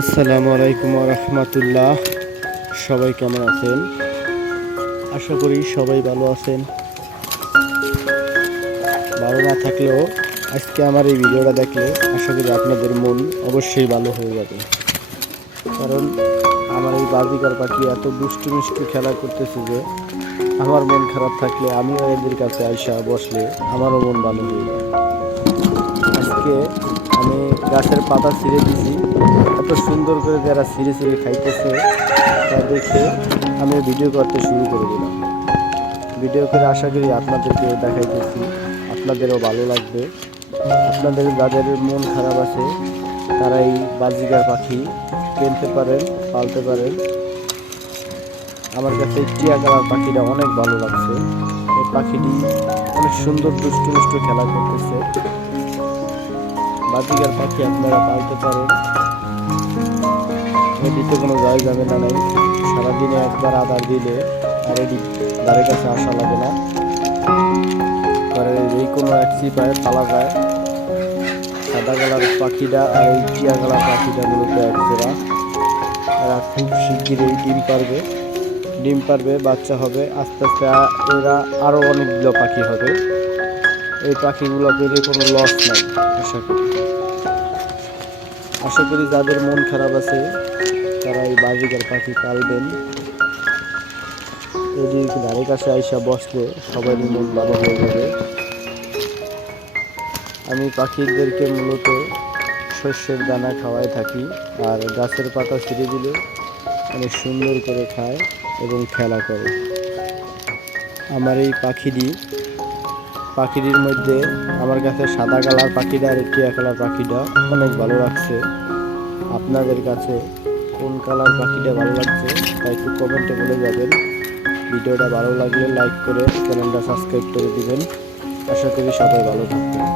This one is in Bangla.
আসসালামু আলাইকুম ওয়া রাহমাতুল্লাহ। সবাই কেমন আছেন? আশা করি সবাই ভালো আছেন। ভালো না থাকলেও আজকে আমার এই ভিডিওটা দেখলে আশা করি আপনাদের মন অবশ্যই ভালো হয়ে যাবে। কারণ আমার এই বাজিকার পাখি এত দুষ্টু মিষ্টি খেলা করতেছে যে আমার মন খারাপ থাকলে আমিও এদের কাছে আইসা বসলে আমারও মন ভালো হয়ে যায়। আজকে আমি গাছের পাতা ছিঁড়ে দিছি, এত সুন্দর করে যারা ছিঁড়ে ছিঁড়ে খাইতেছে তা দেখে আমি ভিডিও করতে শুরু করে দিলাম। ভিডিও করে আশা করি আপনাদেরকে দেখাইতেছি, আপনাদেরও ভালো লাগবে। আপনাদের যাদের মন খারাপ আছে তারা এই বাজিকার পাখি কিনতে পারেন, পালতে পারেন। আমার কাছে টিয়া কালার পাখিটা অনেক ভালো লাগছে। এই পাখিটি অনেক সুন্দর দুষ্টু দুষ্টু খেলা করতেছে। বাজিকার পাখি আপনারা পালতে পারেন। এটিতে কোনো জয় ঝামেলা নেই। সারাদিনে একবার আদার দিলে আর এটি ধারে কাছে আসা লাগে না। ঘরে যে কোনো এক চিপায় পালা যায়। সাদা কালার পাখিটা আর এই টিয়া কালার পাখিটা মূলত এক জোড়া। এরা খুব শিগগিরই ডিম পারবে, বাচ্চা হবে। আস্তে আস্তে এরা আরও অনেকগুলো পাখি হবে। এই পাখিগুলো পেলে কোনো লস নাই। আশা করি যাদের মন খারাপ আছে তারা এই বাজিকার পাখি পালবেন। এদের ধারে কাছে আইসা বসলে সবারই মন ভালো হয়ে যাবে। আমি পাখিদেরকে মূলত শস্যের দানা খাওয়াই থাকি, আর গাছের পাতা ছিঁড়ে দিলে অনেক সুন্দর করে খায় এবং খেলা করে। আমার এই পাখিটির মধ্যে আমার কাছে সাদা কালার পাখিটা আর টিয়া কালার পাখিটা অনেক ভালো লাগছে। আপনাদের কাছে কোন কালার পাখিটা ভালো লাগছে তা একটু কমেন্টে বলে যাবেন। ভিডিওটা ভালো লাগলে লাইক করে চ্যানেলটা সাবস্ক্রাইব করে দিবেন। আশা করি সবাই ভালো থাকবেন।